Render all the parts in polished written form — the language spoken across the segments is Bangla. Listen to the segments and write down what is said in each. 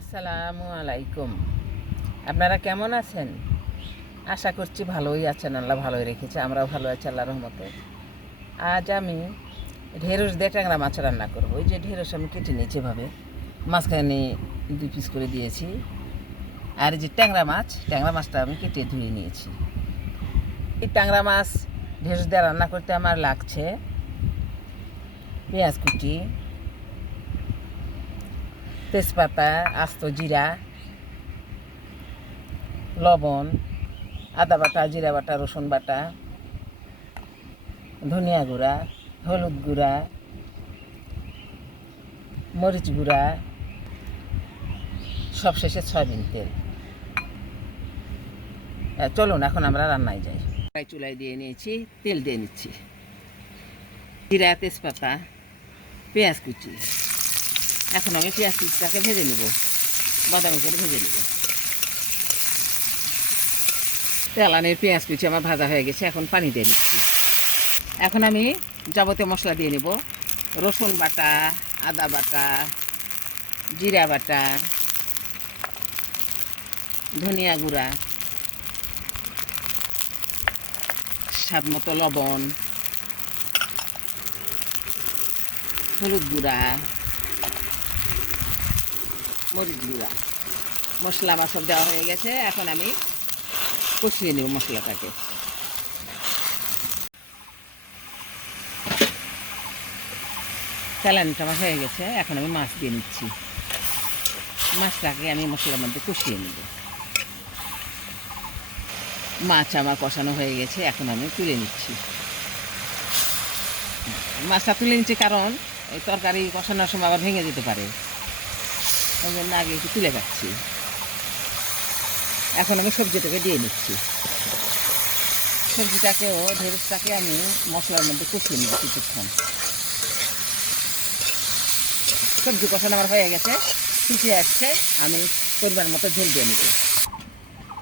আসসালামু আলাইকুম। আপনারা কেমন আছেন? আশা করছি ভালোই আছেন, আল্লাহ ভালোই রেখেছে, আমরাও ভালো আছি আল্লাহর রহমতে। আজ আমি ঢেঁড়স দিয়ে ট্যাংরা মাছ রান্না করবো। ওই যে ঢেঁড়স আমি কেটে নিয়েছি এভাবে, মাঝখানে 2 পিস করে দিয়েছি। আর এই যে ট্যাংরা মাছটা আমি কেটে ধুয়ে নিয়েছি। এই ট্যাংরা মাছ ঢেঁড়স দিয়ে রান্না করতে আমার লাগছে পেঁয়াজ কুচি, তেজপাতা, আস্ত জিরা, লবণ, আদা বাটা, জিরা বাটা, রসুন বাটা, ধনিয়া গুঁড়া, হলুদ গুঁড়া, মরিচ গুঁড়া, সবশেষে সয়াবিন তেল। চলুন এখন আমরা রান্নায় যাই। চুলায় দিয়ে নিয়েছি, তেল দিয়ে নিচ্ছি, জিরা, তেজপাতা, পেঁয়াজ কুচি। এখন আমি পেঁয়াজ কুচিটাকে ভেজে নেব, বাদামি করে ভেজে নেব। তেলানের পেঁয়াজ কুচি আমার ভাজা হয়ে গেছে, এখন পানি দিয়ে নিচ্ছি। এখন আমি যাবতীয় মশলা দিয়ে নেব, রসুন বাটা, আদা বাটা, জিরা বাটা, ধনিয়া গুঁড়া, স্বাদ মতো লবণ, হলুদ গুঁড়া, মরিচ গুঁড়া। মশলা আমার সব দেওয়া হয়ে গেছে, এখন আমি কষিয়ে নেব মশলাটাকে। তেলানিটা আমার হয়ে গেছে, এখন আমি মাছ দিয়ে নিচ্ছি। মাছটাকে আমি মশলার মধ্যে কষিয়ে নেব। মাছ আমার কষানো হয়ে গেছে, এখন আমি তুলে নিচ্ছি। মাছটা তুলে নিচ্ছি কারণ এই তরকারি কষানোর সময় আবার ভেঙে যেতে পারে, ওই জন্য আগে একটু তুলে রাখছি। এখন আমি সবজিটাকে দিয়ে নিচ্ছি। সবজিটাকেও ঢেঁড়সটাকে আমি মশলার মধ্যে কষিয়ে নেব কিছুক্ষণ। সবজি কষানো আমার হয়ে গেছে, শুকিয়ে আসছে, আমি পরিমাণ মতো ঝোল দিয়ে নেব।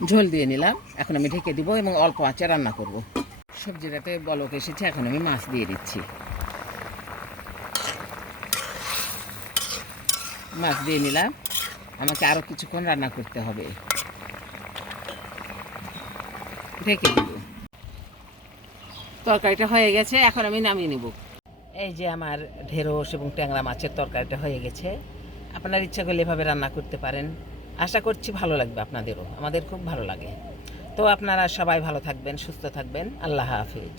ঝোল দিয়ে নিলাম, এখন আমি ঢেকে দিব এবং অল্প আঁচে রান্না করব। সবজিটাতে বলক এসেছে, এখন আমি মাছ দিয়ে দিচ্ছি। মাছ দিয়ে নিলাম, আমাকে আরও কিছুক্ষণ রান্না করতে হবে, ঢেকে দিব। তরকারিটা হয়ে গেছে, এখন আমি নামিয়ে নেব। এই যে আমার ঢেঁড়স এবং ট্যাংরা মাছের তরকারিটা হয়ে গেছে। আপনার ইচ্ছা করলে এভাবে রান্না করতে পারেন, আশা করছি ভালো লাগবে আপনাদেরও, আমাদের খুব ভালো লাগে। তো আপনারা সবাই ভালো থাকবেন, সুস্থ থাকবেন, আল্লাহ হাফিজ।